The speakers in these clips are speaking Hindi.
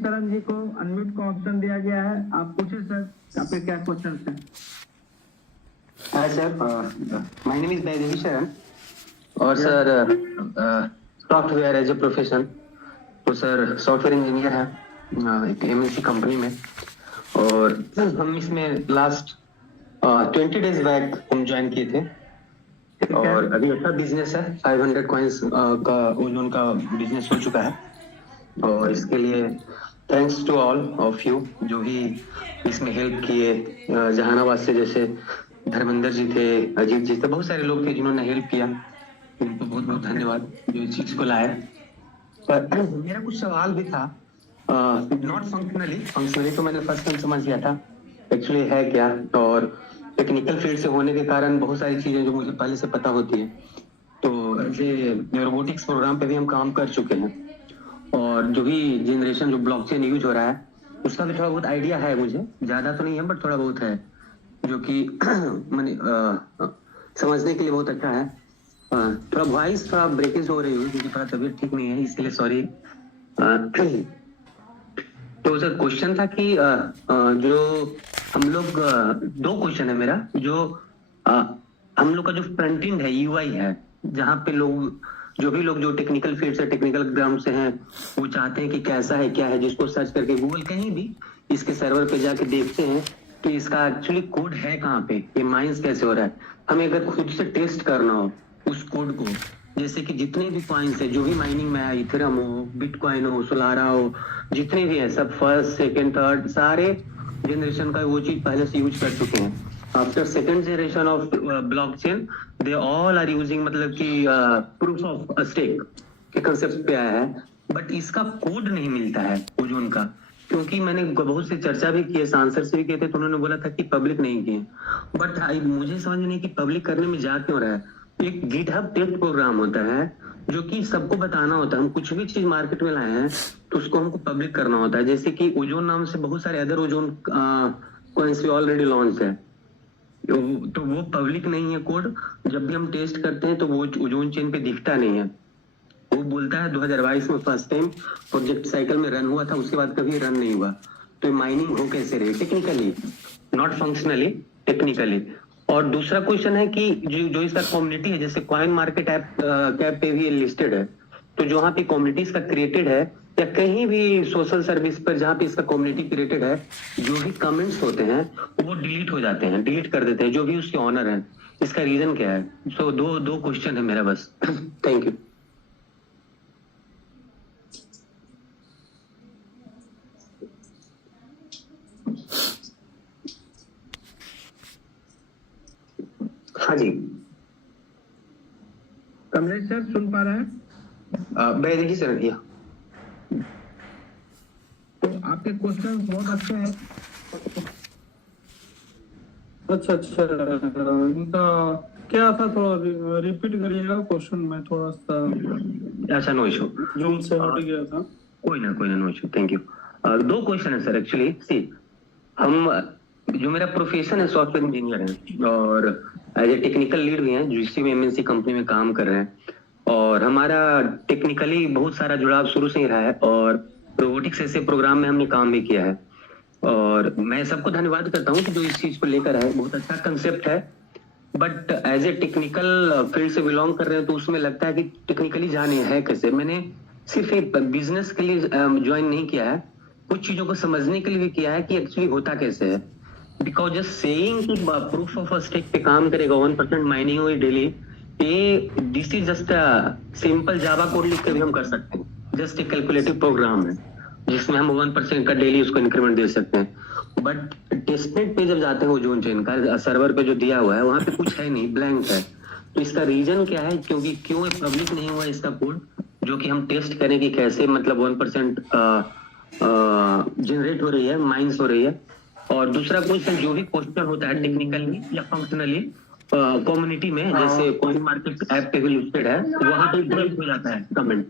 शरण जी को अनम्यूट का ऑप्शन दिया गया है, आप पूछिए सर आपके क्या क्वेश्चन है। Hi sir, my name is Baidehi Sharan और sir software as a profession, तो सर सॉफ्टवेयर इंजीनियर है एक एमएनसी कंपनी में। और हम इसमें लास्ट 20 डेज बैक हम ज्वाइन किए थे और अभी अच्छा बिजनेस है। 500 कॉइन्स का ओजोन का बिजनेस हो चुका है और इसके लिए thanks to all of you जो भी इसमें हेल्प किए। जहानाबाद से जैसे धर्मेंद्र जी थे, अजीत जी थे, बहुत सारे लोग थे जिन्होंने हेल्प किया, उनको बहुत बहुत धन्यवाद जो इस चीज को लाए। पर मेरा कुछ सवाल भी था, नॉट फंक्शनली तो मैंने फर्स्ट टाइम समझ गया था एक्चुअली है क्या, और टेक्निकल फील्ड से होने के कारण बहुत सारी चीजें जो मुझे पहले से पता होती है। तो ऐसे रोबोटिक्स प्रोग्राम पे भी हम काम कर चुके हैं और जो भी जनरेशन जो ब्लॉकचेन यूज हो रहा है उसका भी थोड़ा बहुत आइडिया है मुझे, ज्यादा तो नहीं है बट थोड़ा बहुत है जो कि मैंने समझने के लिए बहुत अच्छा है। थोड़ा वॉइस थोड़ा ब्रेकेज हो रही है क्योंकि थोड़ा तबीयत ठीक नहीं है इसलिए सॉरी। तो सर क्वेश्चन था कि जो हम लोग दो क्वेश्चन है मेरा, जो हम लोग का जो फ्रंट एंड है यूआई है, जहाँ पे लोग जो भी लोग जो टेक्निकल फील्ड से टेक्निकल ग्राउंड से हैं वो चाहते हैं कि कैसा है क्या है, जिसको सर्च करके गूगल कहीं भी इसके सर्वर पे जाके देखते हैं कि इसका एक्चुअली कोड है कहाँ पे, ये माइंस कैसे हो रहा है। हमें अगर खुद से टेस्ट करना हो उस कोड को, जैसे कि जितने भी कॉइन्स है जो भी माइनिंग में है, इथेरियम हो, बिटकॉइन हो, सोलारा हो, जितने भी है सब फर्स्ट सेकंड थर्ड सारे जनरेशन का वो चीज पहले से यूज कर चुके हैं। After second generation of blockchain they all are using, मतलब कि प्रूफ ऑफ स्टेक के कंसेप्ट पे आया है, बट इसका कोड नहीं मिलता है ओजोन का। क्योंकि मैंने बहुत से चर्चा भी किए, सांसद से भी किए थे, तो उन्होंने बोला था कि पब्लिक नहीं किए, बट मुझे समझ नहीं कि पब्लिक करने में जा क्यों रहा है। एक गिटहब टेस्ट प्रोग्राम होता है जो कि सबको बताना होता है, हम कुछ भी चीज मार्केट में लाए हैं तो उसको हमको पब्लिक करना होता है। जैसे कि ओजोन नाम से बहुत सारे other ozone coins already launch है, तो वो पब्लिक नहीं है कोड। जब भी हम टेस्ट करते हैं तो वो ओजोन चेन पे दिखता नहीं है। वो बोलता है 2022 में फर्स्ट टाइम प्रोजेक्ट साइकिल में रन हुआ था, उसके बाद कभी रन नहीं हुआ। तो माइनिंग हो कैसे रही, टेक्निकली नॉट फंक्शनली, टेक्निकली। और दूसरा क्वेश्चन है कि जो इसका कम्युनिटी है, जैसे कॉइन मार्केट ऐप कैप पे भी लिस्टेड है, तो जो वहाँ पे कम्युनिटी इसका क्रिएटेड है या कहीं भी सोशल सर्विस पर जहाँ पे इसका कम्युनिटी क्रिएटेड है, जो भी कमेंट्स होते हैं वो डिलीट हो जाते हैं, डिलीट कर देते हैं जो भी उसके ऑनर है। इसका रीजन क्या है? सो दो क्वेश्चन है मेरा बस। Thank you. हाँ जी कमलेश सर सुन पा रहे हैं? बैदेही सर भैया। तो आपके क्वेश्चन बहुत अच्छे हैं। अच्छा इनका क्या था, थोड़ा रिपीट करिएगा क्वेश्चन में, थोड़ा सा अच्छा नो इशू, जूम से हट गया था। कोई ना नो इशू, थैंक यू। दो क्वेश्चन है सर एक्चुअली। सी हम जो मेरा प्रोफेशन है सॉफ्टवेयर इंजीनियर है और एज ए टेक्निकल लीड भी हैं जो इसी में एमएनसी कंपनी में काम कर रहे हैं, और हमारा टेक्निकली बहुत सारा जुड़ाव शुरू से ही रहा है और रोबोटिक्स ऐसे प्रोग्राम में हमने काम भी किया है। और मैं सबको धन्यवाद करता हूँ कि जो इस चीज को लेकर है, बहुत अच्छा कंसेप्ट है, but as a technical field से बिलोंग कर रहे हैं तो उसमें लगता है कि टेक्निकली जाने है कैसे। मैंने सिर्फ एक बिजनेस के लिए ज्वाइन नहीं किया है, कुछ चीजों को समझने के लिए भी किया है कि एक्चुअली होता कैसे है। बिकॉज जस्ट सेइंग कि प्रूफ ऑफ स्टेक पे काम करेगा, 1% माइनिंग हुई डेली, ये this is just simple Java code लिख के भी हम कर सकते हैं, जस्ट एक कैलकुलेटिव प्रोग्राम है जिसमें हम 1% का डेली उसको इंक्रीमेंट दे सकते हैं। बट टेस्टनेट पे जब जाते हैं ओजोन चेन का सर्वर पे जो दिया हुआ है वहां पे कुछ है नहीं, ब्लैंक है। तो इसका रीजन क्या है, क्योंकि क्यों पब्लिक नहीं हुआ इसका कोड जो कि हम टेस्ट करें कि कैसे मतलब 1% जनरेट हो रही है, माइंस हो रही है। और दूसरा क्वेश्चन, जो भी क्वेश्चन होता है टेक्निकली या फंक्शनली कम्युनिटी में, जैसे कॉइन मार्केट ऐप पे भी लिस्टेड है, वहां पे डिलीट हो जाता है कमेंट,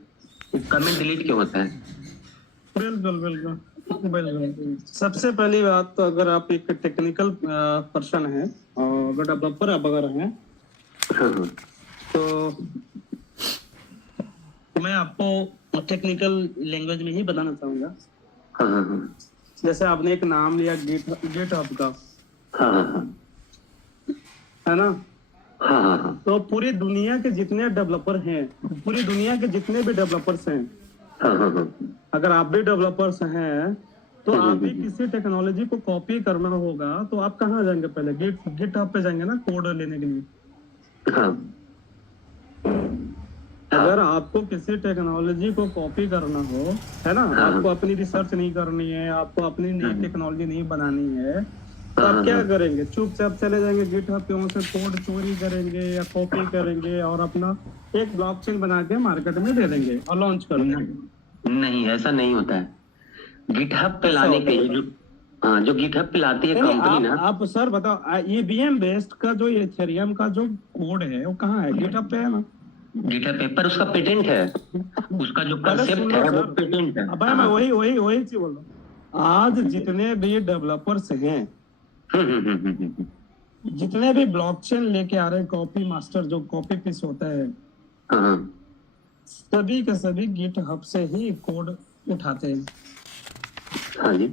कमेंट डिलीट क्यों होता है? बिल्कुल। सबसे पहली बात तो अगर आप एक टेक्निकल पर्सन है और अगर डेवलपर आप अगर हैं तो मैं आपको टेक्निकल लैंग्वेज में ही बताना चाहूंगा। हाँ हाँ हाँ जैसे आपने एक नाम लिया गिटहब का, हाँ हाँ है ना? हाँ हाँ हाँ तो पूरी दुनिया के जितने डेवलपर हैं, पूरी दुनिया के जितने भी डेवलपर्स हैं, हाँ हाँ हाँ अगर आप भी डेवलपर्स हैं तो आप भी किसी टेक्नोलॉजी को कॉपी करना होगा तो आप कहाँ जाएंगे? पहले गिटहब पे जाएंगे ना, कोड लेने के लिए। हाँ अगर आपको किसी टेक्नोलॉजी को कॉपी करना हो, है ना, आपको अपनी रिसर्च नहीं करनी है, आपको अपनी नई टेक्नोलॉजी नहीं बनानी है, तो आप क्या करेंगे? चुपचाप चले जाएंगे गिटहब पे, वहां से कोड चोरी करेंगे या कॉपी करेंगे और अपना एक ब्लॉकचेन बना के मार्केट में दे देंगे और लॉन्च कर देंगे। नहीं, ऐसा नहीं होता है। गिटहब पे लाने के लिए जो जो गिटहब पे लाती है कंपनी ना, आप सर बताओ, ईवीएम बेस्ड का जो इथेरियम का जो कोड है वो कहाँ है? गिटहब पे है ना? गिटहब पे, पर उसका पेटेंट है, उसका जो कंसेप्ट है वो पेटेंट है। अब मैं वही चीज बोल रहा हूँ। आज जितने भी डेवलपर्स हैं, जितने भी ब्लॉकचेन लेके आ रहे हैं, कॉपी मास्टर जो कॉपी पीस होता है, सभी के सभी गिटहब से ही कोड उठाते हैं। हाँ जी,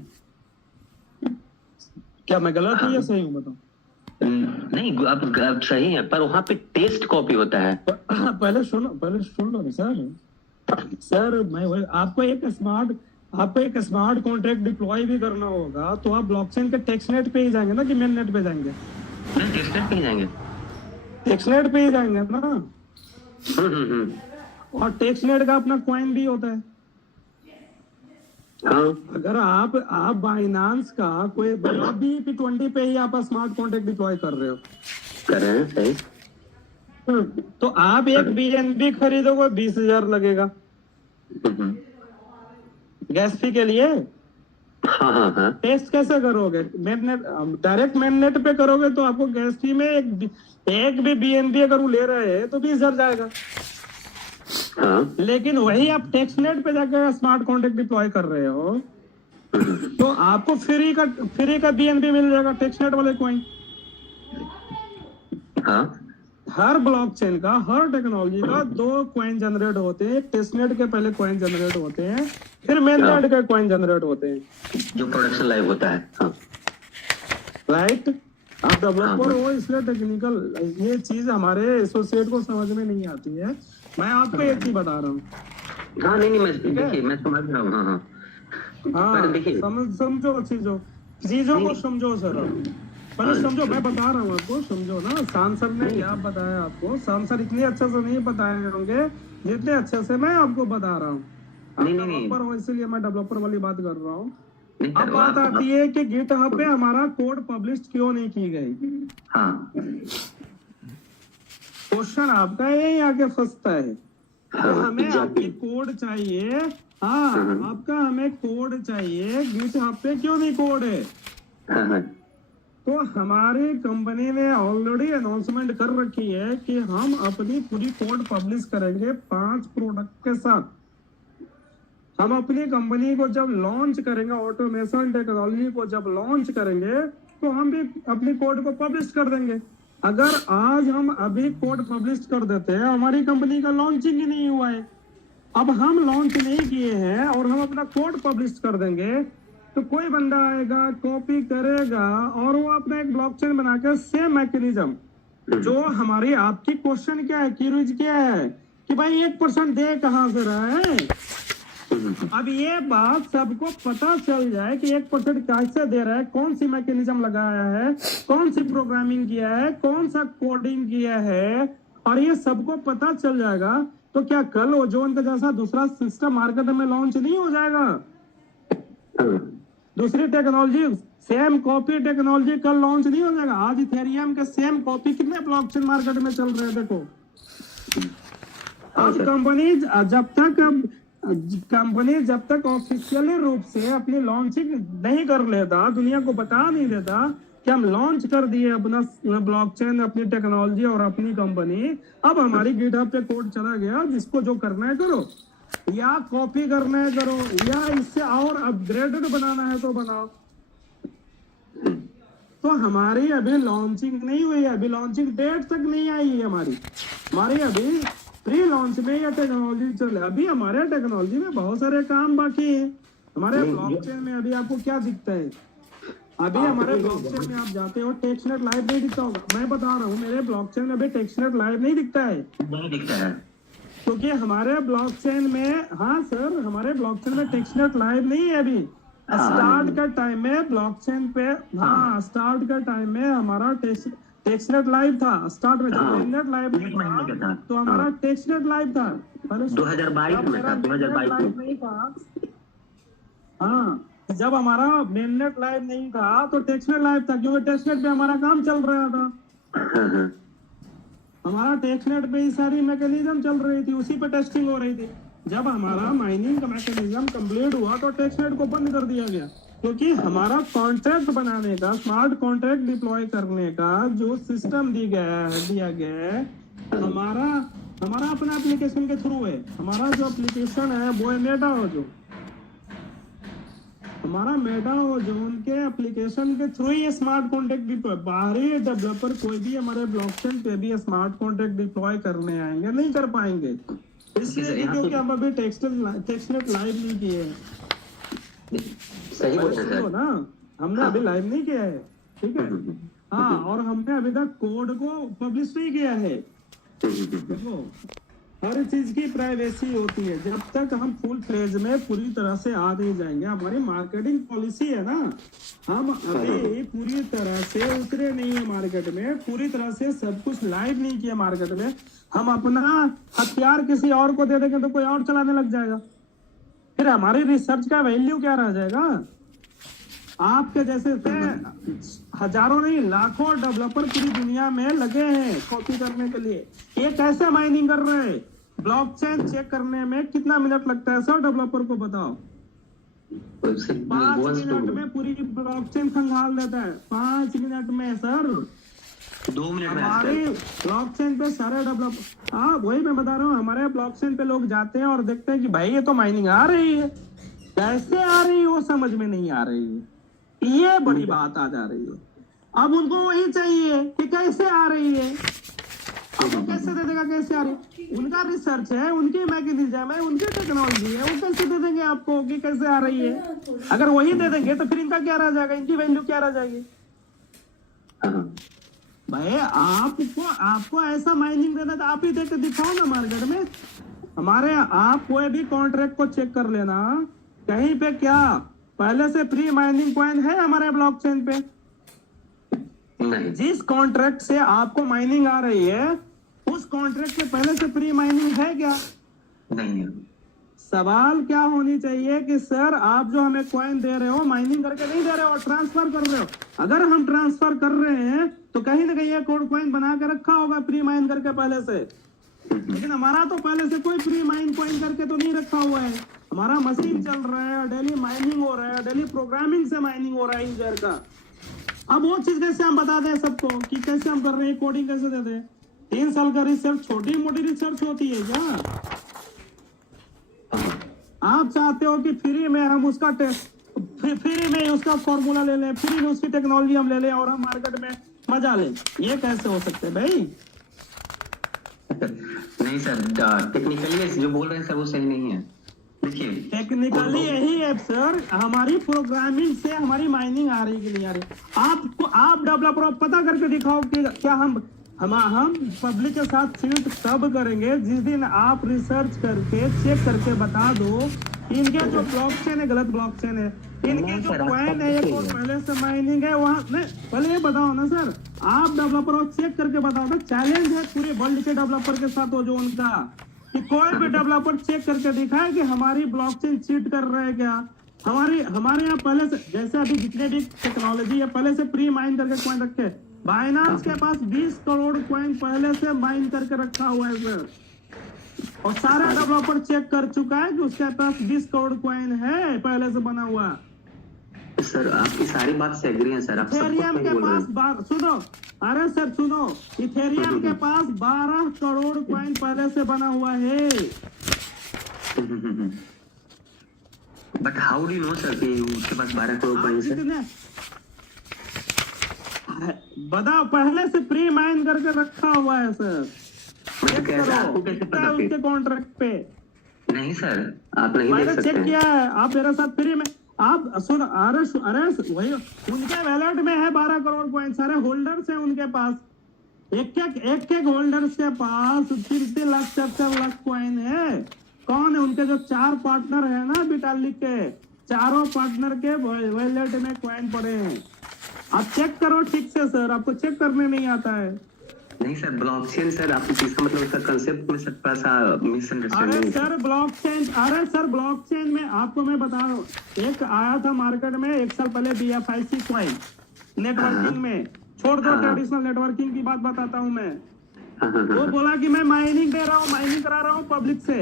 क्या मैं गलत हूँ या सही हूँ बताओ? नहीं, आप सही है, पर वहाँ पे टेस्ट कॉपी होता है। पहले सुन लो सर, मैं आपको एक स्मार्ट कॉन्ट्रैक्ट डिप्लॉय भी करना होगा तो आप ब्लॉकचेन के टेक्सनेट पे ही जाएंगे ना कि मेन नेट पे जाएंगे? टेक्सनेट पे ही जाएंगे, टेक्सनेट पे ही जाएंगे ना। और टेक्सनेट का अपना कॉइन भी होता है। हाँ। अगर आप बाइनांस का कोई BEP20 पे ही आप स्मार्ट कॉन्ट्रैक्ट डिप्लॉय कर रहे हो, कर रहे हैं, सही। तो आप एक BNB खरीदोगे 20,000 लगेगा गैस फी के लिए। हाँ हाँ हाँ। टेस्ट कैसे करोगे? मेननेट, डायरेक्ट मेननेट पे करोगे तो आपको गैस फी में एक भी BNB अगर वो ले रहे हैं तो 20,000 जाएगा। हाँ। लेकिन वही आप टेक्सनेट पे जाकर स्मार्ट कॉन्ट्रैक्ट डिप्लॉय कर रहे हो तो आपको फ्री का BNB मिल जाएगा, टेक्सनेट वाले कॉइन। हाँ। हर ब्लॉकचेन का, हर टेक्नोलॉजी का 2 कॉइन जनरेट होते हैं। टेस्टनेट के पहले कॉइन जनरेट होते हैं, फिर मेननेट के कॉइन जनरेट होते हैं, जो प्रोडक्शन लाइव होता है। हाँ। राइट। आप डेवलपर हो इसलिए टेक्निकल ये चीज हमारे एसोसिएट को समझ में नहीं आती है। मैं आपको एक चीज बता रहा हूँ। हाँ, नहीं, मैं समझ रहा हूँ। हाँ हाँ, समझो चीजों को समझो सर। पहले समझो, मैं बता रहा हूँ आपको, समझो ना। सांसद ने क्या बताया आपको? सांसद इतने अच्छे से नहीं बताए होंगे जितने अच्छे से मैं आपको बता रहा हूँ। डेवलपर हो इसलिए मैं डेवलपर वाली बात कर रहा हूँ। अब बात आती है कि गिटहब पे हमारा कोड पब्लिश क्यों नहीं की गई। हाँ। क्वेश्चन आपका यही आके फंसता है। हमें आपकी कोड चाहिए। हाँ, आपका हमें कोड चाहिए, गिटहब पे क्यों नहीं कोड है? तो हमारी कंपनी ने ऑलरेडी अनाउंसमेंट कर रखी है कि हम अपनी पूरी कोड पब्लिश करेंगे 5 प्रोडक्ट के साथ। हम अपनी कंपनी को जब लॉन्च करेंगे, ऑटोमेशन टेक्नोलॉजी को जब लॉन्च करेंगे तो हम भी अपनी कोड को पब्लिश कर देंगे। अगर आज हम अभी कोड पब्लिश कर देते हैं, हमारी कंपनी का लॉन्चिंग ही नहीं हुआ है, अब हम लॉन्च नहीं किए हैं और हम अपना कोड पब्लिश कर देंगे तो कोई बंदा आएगा, कॉपी करेगा और वो अपना एक ब्लॉकचेन बनाकर सेम मैकेनिज्म जो हमारी आपकी क्वेश्चन क्या है, क्यूरीज क्या है कि भाई 1% दे कहां से रहा है। अब ये बात सबको पता चल जाए कि 1% कैसे दे रहा है, कौन सी मैकेनिज्म लगाया है, कौन सी प्रोग्रामिंग किया है, कौन सा कोडिंग किया है, और ये सबको पता चल जाएगा तो क्या कल ओजोन का जैसा दूसरा सिस्टम मार्केट में लॉन्च नहीं हो जाएगा? दूसरी टेक्नोलॉजी, सेम कॉपी टेक्नोलॉजी कल लॉन्च नहीं हो जाएगा? आज इथेरियम के सेम कॉपी कितने ब्लॉकचेन मार्केट में चल रहे हैं देखो। आज कंपनी जब तक ऑफिशियली रूप से अपनी लॉन्चिंग नहीं कर लेता, दुनिया को बता नहीं देता कि हम लॉन्च कर दिए अपना ब्लॉकचेन, अपनी टेक्नोलॉजी और अपनी कंपनी, अब हमारी गिटहब पे कोड चला गया, जिसको जो करना है करो, या कॉपी करना है करो, या इससे और अपग्रेडेड बनाना है तो बनाओ। तो हमारी अभी लॉन्चिंग नहीं हुई है, अभी लॉन्चिंग डेट तक नहीं आई है हमारी अभी प्री लॉन्च में यह टेक्नोलॉजी चल रही है। अभी हमारे टेक्नोलॉजी में बहुत सारे काम बाकी है। हमारे नहीं, ब्लॉकचेन में अभी आपको क्या दिखता है? अभी हमारे ब्लॉकचेन में आप जाते हो टेक्स्टनेट लाइव नहीं दिखता होगा। मैं बता रहा हूँ मेरे ब्लॉकचेन में अभी टेक्स्टनेट लाइव नहीं दिखता है, नहीं दिखता है। क्योंकि हमारे ब्लॉकचेन में, हाँ सर, हमारे ब्लॉकचेन में टेक्स्टनेट लाइव नहीं है अभी। हाँ, स्टार्ट का टाइम में ब्लॉकचेन पे, हाँ स्टार्ट का टाइम में हमारा टेक्स्टनेट लाइव था। स्टार्ट में जब हाँ, नेटनेट लाइव एक महीने का था। तो हमारा हाँ। टेक्स्टनेट लाइव था। पहले 2022 में था, 2022 में। नहीं था। हाँ, जब हमारा मेननेट लाइव नहीं था तो टेक्स्टनेट लाइव था, क्योंकि टेक्स्टनेट पे हमारा काम चल रहा था। हाँ, हाँ। हमारा टेक्स्टनेट पे ही सारी मैकेनिज्म चल रही थी, उसी पे टेस्टिंग हो रही थी। जब हमारा माइनिंग का मैकेनिज्म कंप्लीट हुआ तो टेक्स्टनेट को बंद कर दिया गया, क्योंकि हमारा कॉन्ट्रैक्ट बनाने का, स्मार्ट कॉन्ट्रैक्ट डिप्लॉय करने का जो सिस्टम दिया गया है, हमारा अपना एप्लीकेशन के थ्रू है। हमारा जो एप्लीकेशन है वो है मेटाओजोन। हमारा मेटाओजोन के एप्लीकेशन के थ्रू ही स्मार्ट कॉन्ट्रैक्ट डिप्लॉय, बाहरी डेवलपर कोई भी हमारे ब्लॉकचेन पे भी स्मार्ट कॉन्ट्रैक्ट डिप्लॉय करने आएंगे नहीं कर पाएंगे, इसलिए क्योंकि हम अभी टेक्स्टनेट लाइव नहीं किए हैं। सही बोल रहे हैं सुनो सर। ना, हमने अभी लाइव नहीं किया है, ठीक है। हाँ, और हमने अभी तक कोड को पब्लिश नहीं किया है। देखो, हर चीज की प्राइवेसी होती है। जब तक हम फुल फ्लेज में पूरी तरह से आ नहीं जाएंगे, हमारी मार्केटिंग पॉलिसी है ना, हम अभी पूरी तरह से उतरे नहीं है मार्केट में, पूरी तरह से सब कुछ लाइव नहीं किया मार्केट में। हम अपना हथियार किसी और को दे देंगे तो कोई और चलाने लग जाएगा, फिर हमारी रिसर्च का वैल्यू क्या रह जाएगा? आपके जैसे हजारों नहीं लाखों डेवलपर पूरी दुनिया में लगे हैं कॉपी करने के लिए। ये कैसे माइनिंग कर रहे हैं? ब्लॉकचेन चेक करने में कितना मिनट लगता है सर? डेवलपर को बताओ। 5 मिनट में पूरी ब्लॉकचेन खंगाल देता है, 5 मिनट में सर। 2 मिनट में हमारे ब्लॉकचेन पे सारे डेवलपर, हाँ वही मैं बता रहा हूँ, हमारे ब्लॉकचेन पे लोग जाते हैं और देखते हैं कि भाई ये तो माइनिंग आ रही है, कैसे आ रही है वो समझ में नहीं आ रही है। ये बड़ी बात आ जा रही है। अब उनको वही चाहिए कि कैसे आ रही है। अब वो कैसे दे देगा कैसे आ रही है? उनका रिसर्च है, उनकी मैकेनिज्म है, उनकी टेक्नोलॉजी है, वो कैसे दे देंगे आपको कि कैसे आ रही है? अगर वही दे देंगे तो फिर इनका क्या रह जाएगा, इनकी वैल्यू क्या रह जाएगी? भाई आपको ऐसा माइनिंग देना तो आप ही देख के दिखाओ ना मार्केट में। हमारे आप कोई भी कॉन्ट्रैक्ट को चेक कर लेना, कहीं पे क्या पहले से प्री माइनिंग कॉइन है हमारे ब्लॉकचेन पे? नहीं। जिस कॉन्ट्रैक्ट से आपको माइनिंग आ रही है उस कॉन्ट्रैक्ट से पहले से प्री माइनिंग है क्या? नहीं। सवाल क्या होनी चाहिए कि सर आप जो हमें कॉइन दे रहे हो माइनिंग करके नहीं दे रहे हो, ट्रांसफर कर रहे हो। अगर हम ट्रांसफर कर रहे हैं तो कहीं ना कहीं कोड कॉइन बना के रखा होगा प्री माइन करके पहले से, लेकिन हमारा तो पहले से कोई प्री माइन कॉइन करके तो नहीं रखा हुआ है। हमारा मशीन चल रहा है, डेली माइनिंग हो रहा है, डेली प्रोग्रामिंग से माइनिंग हो रहा है यूजर का। अब वो चीज कैसे हम बता दें सबको कि कैसे हम कर रहे हैं, कोडिंग कैसे दे दें? 3 साल का रिसर्च छोटी मोटी रिसर्च होती है क्या? आप चाहते हो कि फ्री में हम उसका फ्री में उसका फॉर्मूला ले लें, फ्री में उसकी टेक्नोलॉजी हम ले लें और हम मार्केट में मजा लें? ये कैसे हो सकते भाई? नहीं सर, टेक्निकली जो बोल रहे हैं सर वो सही नहीं है। देखिए, टेक्निकली यही है सर, हमारी प्रोग्रामिंग से हमारी माइनिंग आ रही कि नहीं आ रही। आप डेवलपर पता करके दिखाओ कि क्या हम पब्लिक के साथ चीट तब करेंगे जिस दिन आप रिसर्च करके चेक करके बता दो इनके जो ब्लॉकचेन है गलत ब्लॉकचेन है, इनके जो कॉइन है ये पहले से माइनिंग है वहाँ नहीं। पहले ये बताओ ना सर, आप डेवलपर चेक करके बताओ ना। चैलेंज है पूरे वर्ल्ड के डेवलपर के साथ, वो जो उनका कि कोई भी डेवलपर चेक करके दिखाए कि हमारी ब्लॉकचेन चीट कर रहे हैं क्या। हमारे यहाँ पहले से, जैसे अभी जितने भी टेक्नोलॉजी है पहले से प्री माइन करके कॉइन रखे। बाइनांस के पास 20 करोड़ कॉइन पहले से माइन करके रखा हुआ है सर, और सारा डेवलपर चेक कर चुका है कि उसके पास 20 करोड़ कॉइन है पहले से बना हुआ। सर आपकी सारी बात से एग्री है सर, आप सब कुछ इथेरियम के बोल रहे हैं। पास सुनो, अरे सर सुनो, इथेरियम के पास 12 करोड़ कॉइन पहले से बना हुआ है। But how do you know sir कि उसके पास 12 करोड़ कॉइन है? बताओ, पहले से प्री माइन करके रखा हुआ है सर। आपको कैसे पता? उसके कॉन्ट्रैक्ट पे नहीं सर, आप नहीं मैंने देख चेक सकते किया है, आप मेरे साथ फ्री में आप सुन, अरे वही उनके वैलेट में है 12 करोड़ कॉइन, सारे होल्डर्स हैं उनके पास, एक होल्डर्स के पास 3 लाख 4 लाख कॉइन है। कौन है उनके जो 4 पार्टनर है ना बिटालिक के, चारों पार्टनर के वैलेट में कॉइन पड़े हैं। आप चेक करो ठीक से सर, आपको चेक करने नहीं आता है। नहीं सर, ब्लॉकचेन सर, आपको इसका मतलब इसका कंसेप्ट में सर थोड़ा सा मिसअंडरस्टैंडिंग अरे है। सर ब्लॉकचेन में आपको मैं बता रहा हूँ, एक आया था मार्केट में 1 साल पहले BFIC कॉइन नेटवर्किंग में, छोड़ दो ट्रेडिशनल नेटवर्किंग की बात बताता हूँ मैं। वो बोला कि मैं माइनिंग दे रहा हूँ, माइनिंग करा रहा हूँ पब्लिक से,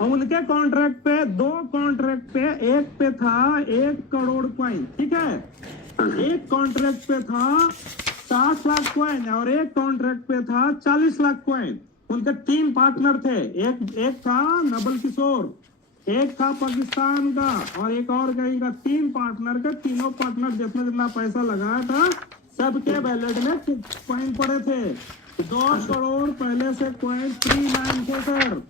और उनके कॉन्ट्रैक्ट पे 2 कॉन्ट्रैक्ट पे, एक पे था 1 करोड़ कॉइन, ठीक है, एक कॉन्ट्रैक्ट पे था 60 लाख कॉइन और एक कॉन्ट्रैक्ट पे था 40 लाख कॉइन। उनके 3 पार्टनर थे, एक था नबल किशोर, एक था पाकिस्तान का और एक और कहीं का। 3 पार्टनर के, तीनों पार्टनर जितना पैसा लगाया था सबके वैलेट में कॉइन पड़े थे। 2 करोड़ पहले से कॉइन फ्री मैन थे सर,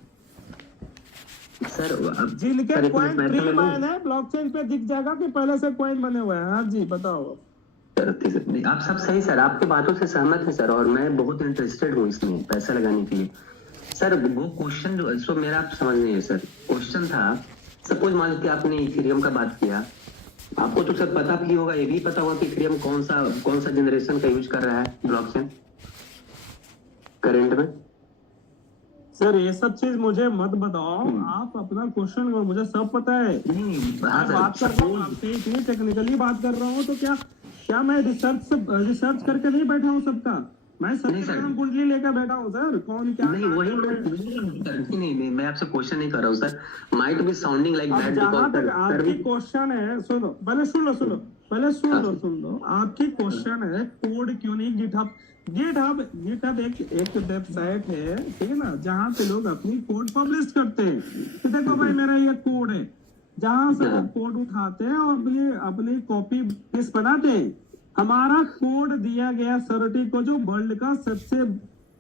जिनके कॉइन फ्री मैन है ब्लॉकचेन पे दिख जाएगा कि पहले से कॉइन बने हुए हैं। हाँ जी बताओ नहीं, आप सब सही सर, आपके बातों से सहमत है सर, और मैं बहुत इंटरेस्टेड हूँ इसमें पैसा लगाने के लिए। सर वो क्वेश्चन जो सो मेरा आप समझ नहीं है सर, क्वेश्चन था सपोज मान लीजिए आपने इथेरियम का बात किया, आपको तो सर पता भी होगा, ये भी पता होगा कि इथेरियम कौन सा जनरेशन का यूज कर रहा है ब्लॉकचेन करंट में। सर ये सब चीज मुझे मत बताओ, आप अपना क्वेश्चन को, मुझे सब पता है। मैं बात कर रहा हूँ आपसे, इतनी टेक्निकली बात कर रहा हूँ, तो क्या मैं रिसर्च करके नहीं बैठा हूँ सबका, मैं सबका नाम कुंडली लेकर बैठा हूँ सर, कौन क्या नहीं वही नहीं, मैं आपसे क्वेश्चन नहीं कर रहा हूँ sir, might be sounding like that जहां तक आपकी क्वेश्चन है, सुनो पहले सुन लो, आपकी क्वेश्चन है कोड क्यों नहीं गिटहब एक वेबसाइट है, ठीक है ना, जहाँ पे लोग अपनी कोड पब्लिश करते हैं। तो देखो भाई मेरा ये कोड है, जहाँ से लोग कोड उठाते हैं और अपनी कॉपी पेस्ट बनाते हैं। हमारा कोड दिया गया सरटी को, जो वर्ल्ड का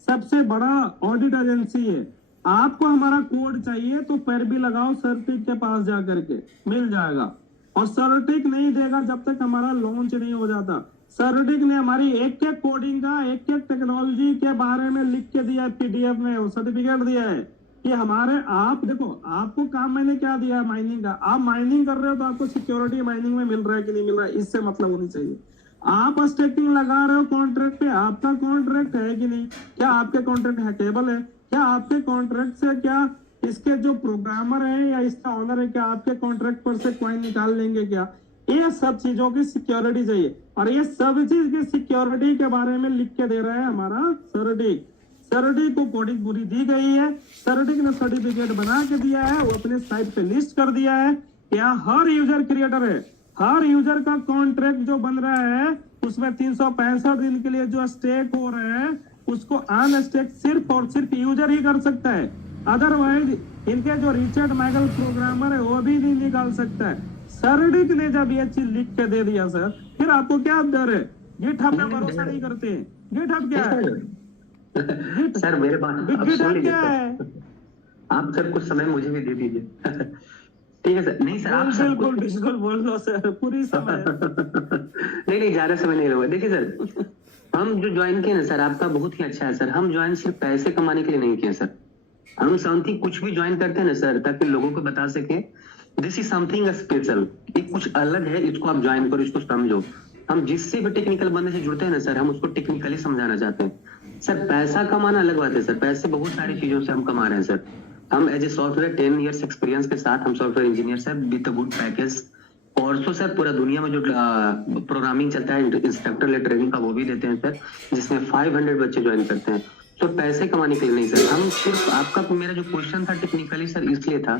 सबसे बड़ा ऑडिट एजेंसी है। आपको हमारा कोड चाहिए तो पैरवी लगाओ सरटिक के पास जा करके, मिल जाएगा। और सरटिक नहीं देगा जब तक हमारा लॉन्च नहीं हो जाता। सरटिक ने हमारी एक कोडिंग का, एक टेक्नोलॉजी के बारे में लिख के दिया, PDF में वो सर्टिफिकेट दिया है कि हमारे, आप देखो आपको काम मैंने क्या दिया माइनिंग का, आप माइनिंग कर रहे हो तो आपको सिक्योरिटी माइनिंग में मिल रहा है कि नहीं मिल रहा है, इससे मतलब होनी चाहिए। आप स्टेकिंग लगा रहे हो कॉन्ट्रैक्ट पे, आपका कॉन्ट्रैक्ट है कि नहीं, क्या आपके कॉन्ट्रैक्ट हैकेबल है, क्या आपके कॉन्ट्रैक्ट से, क्या इसके जो प्रोग्रामर है या इसका ऑनर है, क्या आपके कॉन्ट्रैक्ट पर से कॉइन निकाल लेंगे क्या। ये सब चीजों की सिक्योरिटी चाहिए, और ये सब चीज की सिक्योरिटी के बारे में लिख के दे रहा है हमारा सरटिक को कोडिंग पूरी दी गई है। सरटिक ने सर्टिफिकेट बना के दिया है, वो अपने साइट पे लिस्ट कर दिया है। क्या हर यूजर क्रिएटर है, हर यूजर का कॉन्ट्रैक्ट जो बन रहा है उसमें 365 दिन के लिए जो स्टेक हो रहे हैं उसको अनस्टेक सिर्फ और सिर्फ यूजर ही कर सकता है। अदरवाइज इनके जो रिचर्ड मैगल प्रोग्रामर है वो भी नहीं निकाल सकता है। सरटिक ने जब ये चीज लिख के दे दिया सर, फिर आपको क्या डर है। गिटहब पे भरोसा नहीं करते, गिटहब क्या है सर मेरे पास गिटहब क्या है। आप सर कुछ समय मुझे भी दे दीजिए ठीक है सर। नहीं सर आप बिल्कुल बोल लो सर, पूरी समय नहीं ज्यादा समय नहीं लगा। देखिए सर, हम जो ज्वाइन किए ना सर, आपका बहुत ही अच्छा है सर। हम ज्वाइन सिर्फ पैसे कमाने के लिए नहीं किए सर, हम समथिंग कुछ भी ज्वाइन करते हैं ना सर, ताकि लोगों को बता सके दिस इज समथिंग स्पेशल, ये कुछ अलग है, इसको आप ज्वाइन करो, इसको समझो। हम जिससे भी टेक्निकल बंदे से जुड़ते हैं ना सर, हम उसको टेक्निकली समझाना चाहते हैं सर। पैसा कमाना अलग बात है सर, पैसे बहुत सारी चीजों से हम कमा रहे हैं सर। हम as a software 10 years experience के साथ हम software engineer sir with good package. और सर पूरा दुनिया में जो प्रोग्रामिंग चलता है इंस्ट्रक्टर ले ट्रेनिंग का, वो भी देते हैं सर, जिसमें 500 बच्चे ज्वाइन करते हैं। तो पैसे कमाने के लिए नहीं सर, हम सिर्फ आपका मेरा जो क्वेश्चन था टेक्निकली सर इसलिए था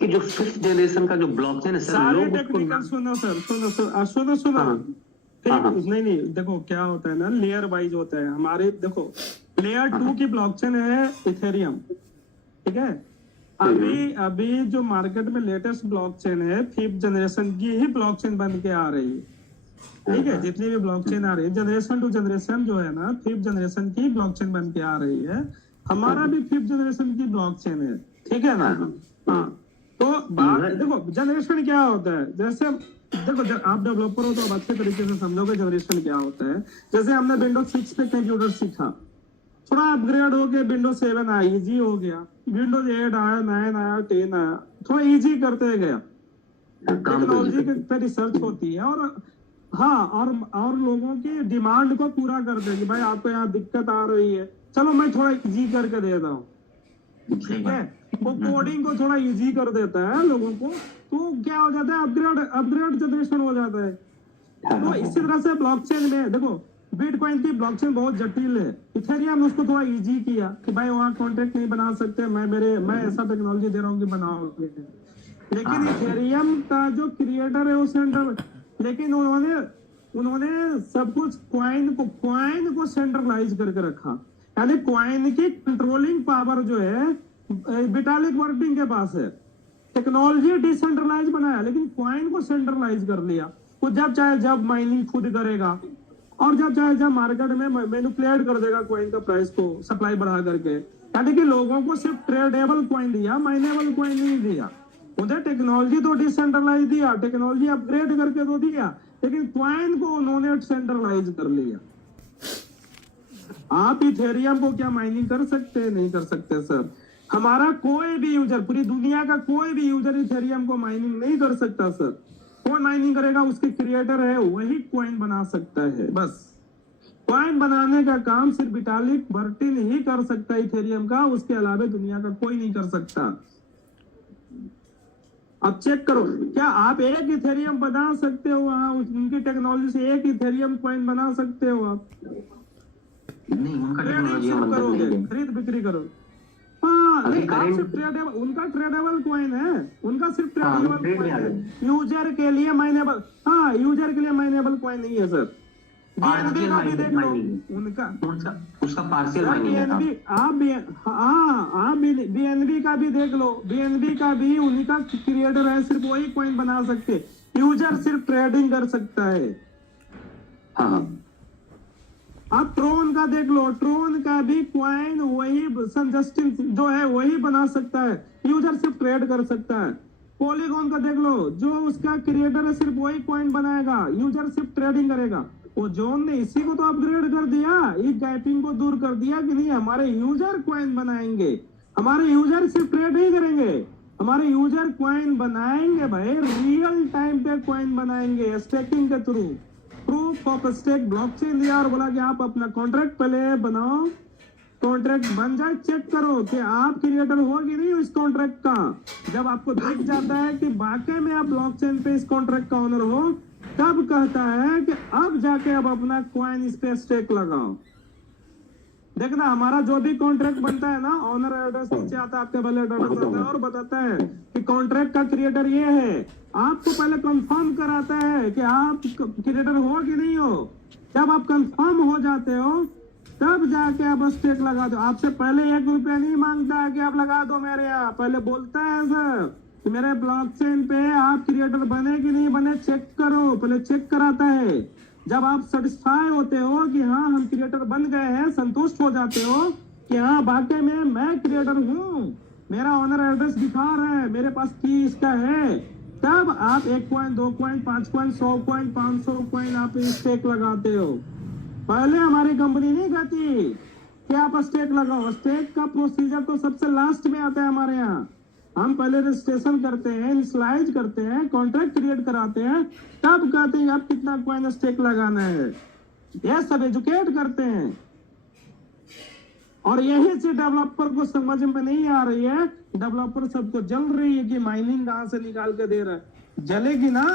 कि जो 5th जनरेशन का जो ब्लॉकचेन है सर, लोग टेक्निकल सुनो नहीं देखो क्या होता है ना, लेयर वाइज होता है हमारे। देखो लेयर 2 की ब्लॉकचेन है इथेरियम, ठीक है। अभी जो मार्केट में लेटेस्ट ब्लॉकचेन है 5th जनरेशन की ही ब्लॉकचेन बन के आ रही है, ठीक है। जितनी भी ब्लॉकचेन आ रही है जनरेशन टू जनरेशन जो है ना, 5th जनरेशन की ब्लॉकचेन बन के आ रही है। हमारा भी 5th जनरेशन की ब्लॉकचेन है, ठीक है ना? हाँ, तो बात देखो जनरेशन क्या होता है, जैसे देखो आप डेवलपर हो तो आप अच्छे तरीके से समझोगे जनरेशन क्या होता है। जैसे हमने विंडोज 6 पे कंप्यूटर सीखा, थोड़ा अपग्रेड हो गया, विंडोज 7 आया, इजी हो गया, विंडोज 8 आया, 9 आया, 10 आया, थोड़ा इजी करते गया। टेक्नोलॉजी पे रिसर्च होती है और हाँ, और लोगों की डिमांड को पूरा करते हैं कि भाई आपको यहाँ दिक्कत आ रही है, चलो मैं थोड़ा इजी करके देता हूँ, ठीक है? वो कोडिंग को थोड़ा इजी कर देता है लोगों को, तो क्या हो जाता है, अपग्रेड जनरेशन हो जाता है। तो इसी तरह से ब्लॉकचेन में देखो, बिटकॉइन की ब्लॉकचेन बहुत जटिल है, इथेरियम उसको थोड़ा इजी किया कि भाई वहाँ कॉन्ट्रैक्ट नहीं बना सकते, मैं ऐसा टेक्नोलॉजी दे रहा हूँ कि बनाओगे, लेकिन इथेरियम का जो क्रिएटर है वो सेंट्रल, लेकिन उन्होंने सब कुछ क्वाइन को सेंट्रलाइज करके रखा, यानी क्वाइन की कंट्रोलिंग पावर जो है विटालिक वर्टिंग के पास है। टेक्नोलॉजी डिसेंट्रलाइज बनाया, लेकिन क्वाइन को सेंट्रलाइज कर लिया। वो जब चाहे जब माइनिंग खुद करेगा और जब चाहे जब मार्केट में मैनिपुलेट कर देगा क्वाइन का प्राइस को, सप्लाई बढ़ा करके। यानी कि लोगों को सिर्फ ट्रेडेबल क्वाइन दिया, माइनेबल क्वाइन नहीं दिया। उन्हें टेक्नोलॉजी तो डिसेंट्रलाइज दिया, टेक्नोलॉजी अपग्रेड करके तो दिया, लेकिन क्वाइन को उन्होंने सेंट्रलाइज कर लिया। आप इथेरियम को क्या माइनिंग कर सकते हैं? नहीं कर सकते सर। हमारा कोई भी यूजर, पूरी दुनिया का कोई भी यूजर इथेरियम को माइनिंग नहीं कर सकता सर। कौन माइनिंग करेगा? उसके क्रिएटर है, वही कॉइन बना सकता है। बस कॉइन बनाने का काम सिर्फ विटालिक बर्टिन ही कर सकता है इथेरियम का, उसके अलावा दुनिया का कोई नहीं कर सकता। अब चेक करो, क्या आप एक इथेरियम बना सकते हो? वहां उनकी टेक्नोलॉजी से एक इथेरियम कॉइन बना सकते हो आप? नहीं, उनका टेक्नोलॉजी करोगे, खरीद बिक्री करो। हाँ, नहीं, आप सिर्फ ट्रेडेबल, उनका ट्रेडेबल कॉइन है, उनका सिर्फ ट्रेडेबल कॉइन है, यूजर के लिए माइनेबल। हाँ, यूजर के लिए माइनेबल कॉइन नहीं है सर। बीएनबी का भी देख लो, उनका उसका पार्शियल माइनिंग है। आप बीएनबी का भी देख लो, बीएनबी का भी उन्हीं का क्रिएटर है, सिर्फ वही कॉइन बना सकते, यूजर सिर्फ ट्रेडिंग कर सकता है। हाँ, आप ट्रोन का देख लो, ट्रोन का भी क्वाइन वही जस्टिन जो है वही बना सकता है, यूजर सिर्फ ट्रेड कर सकता है। पॉलीगॉन का देख लो, जो उसका क्रिएटर है सिर्फ वही क्वाइन बनाएगा, यूजर सिर्फ ट्रेडिंग करेगा। वो जोन ने इसी को तो अपग्रेड कर दिया, इस गैपिंग को दूर कर दिया कि नहीं हमारे यूजर क्वाइन बनाएंगे, हमारे यूजर सिर्फ ट्रेड नहीं करेंगे, हमारे यूजर क्वाइन बनाएंगे भाई, रियल टाइम पे क्वाइन बनाएंगे स्टेकिंग के through. Proof of stake blockchain दिया और बोला कि आप अपना कॉन्ट्रैक्ट पहले बनाओ, कॉन्ट्रैक्ट बन जाए, चेक करो कि आप क्रिएटर हो कि नहीं इस कॉन्ट्रैक्ट का। जब आपको दिख जाता है कि वाकई में आप ब्लॉकचेन पे इस कॉन्ट्रैक्ट का ओनर हो, तब कहता है कि अब जाके अब अपना कॉइन इस पे स्टेक लगाओ। देखना, हमारा जो भी कॉन्ट्रैक्ट बनता है ना, ऑनर एड्रेस नीचे आता है, आपके वैलिड एड्रेस आता है और बताता है कि कॉन्ट्रैक्ट का क्रिएटर ये है। आपको पहले कंफर्म कराता है कि आप क्रिएटर हो कि नहीं हो। जब आप कंफर्म हो जाते हो तब जाके आप स्टेक लगा दो। आपसे पहले 1 रुपया नहीं मांगता है कि आप लगा दो मेरे यहाँ, पहले बोलता है सर कि मेरे ब्लॉकचेन पे आप क्रिएटर बने कि नहीं बने चेक करो, पहले चेक कराता है। जब आप सेटिस्फाई होते हो कि हाँ हम क्रिएटर बन गए हैं, संतुष्ट हो जाते हो कि हाँ वाकई में मैं क्रिएटर हूँ, मेरा ऑनर एड्रेस दिखा रहा है, मेरे पास की इसका है, तब आप 1 coin, 2 coin, 5 coin, 100 coin, 500 coin आप स्टेक लगाते हो। पहले हमारी कंपनी नहीं कहती कि आप स्टेक लगाओ। स्टेक का प्रोसीजर तो सबसे लास्ट में आता है हमारे यहाँ। हम पहले रजिस्ट्रेशन करते हैं, इनिशियलाइज करते हैं, कॉन्ट्रैक्ट क्रिएट कराते हैं, तब कहते हैं आप कितना कॉइन स्टेक लगाना है। यह सब एजुकेट करते हैं और यही से डेवलपर को समझ में नहीं आ रही है। डेवलपर सबको जल रही है कि माइनिंग कहां से निकाल के दे रहा है। जलेगी ना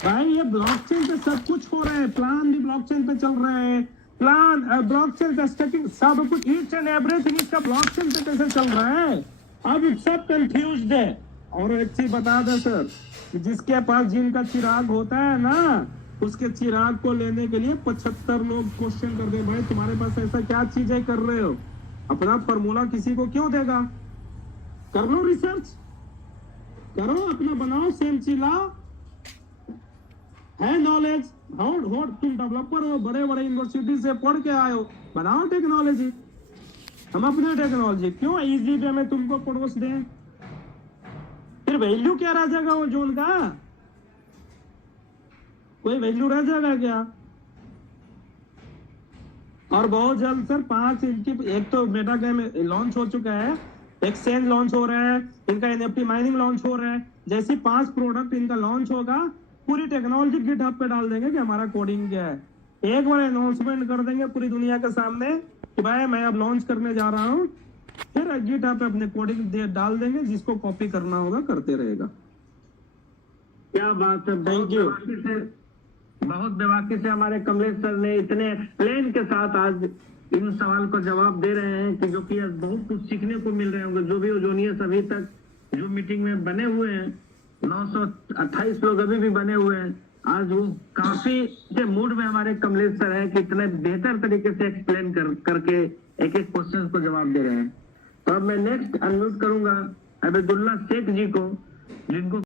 भाई, ये ब्लॉकचेन पे सब कुछ हो रहा है, प्लान भी ब्लॉकचेन पे चल रहे हैं, प्लान ब्लॉकचेन पे स्टेकिंग सब कुछ, ईच एंड एवरीथिंग इसका ब्लॉकचेन पे कैसे चल रहा है। अब सब कंफ्यूज्ड है। और एक चीज बता दे सर, जिसके पास जिनका चिराग होता है ना, उसके चिराग को लेने के लिए 75 लोग क्वेश्चन कर दे, भाई तुम्हारे पास ऐसा क्या चीज है कर रहे हो, अपना फॉर्मूला किसी को क्यों देगा। कर लो रिसर्च, करो अपना, बनाओ सेम चिला है नॉलेज। तुम डेवलपर हो, बड़े बड़े यूनिवर्सिटी से पढ़ के आए हो, बनाओ टेक्नोलॉजी। हम अपनी टेक्नोलॉजी क्यों इजी पे में तुमको पड़ोस दें? फिर वैल्यू क्या रह जाएगा वो जोन का? कोई वैल्यू रह जाएगा क्या? और बहुत जल्द सर 5 इनकी, एक तो मेटा गेम लॉन्च हो चुका है, एक्सचेंज लॉन्च हो रहा है, इनका एनएफटी माइनिंग लॉन्च हो रहा है। जैसे 5 प्रोडक्ट इनका लॉन्च होगा, पूरी टेक्नोलॉजी गिटहब पे डाल देंगे कि हमारा कोडिंग क्या है। एक बार अनाउंसमेंट कर देंगे पूरी दुनिया के सामने कि भाई मैं अब लॉन्च करने जा रहा हूँ, फिर गिटहब पे अपने कोडिंग डाल देंगे, जिसको कॉपी करना होगा करते रहेगा। क्या बात है, Thank you. बहुत बेबाकी से हमारे कमलेश सर ने इतने एक्सप्लेन के साथ आज इन सवाल को जवाब दे रहे हैं कि जो कि आज बहुत कुछ सीखने को मिल रहे होंगे। जो भी ओजोनियस अभी तक जो मीटिंग में बने हुए हैं, 928 लोग अभी भी बने हुए हैं, आज वो काफी के मूड में हमारे कमलेश सर है कि इतने बेहतर तरीके से एक्सप्लेन करके एक एक क्वेश्चन को जवाब दे रहे हैं। तो अब मैं नेक्स्ट अनम्यूट करूंगा अबेदुल्ला शेख जी को, जिनको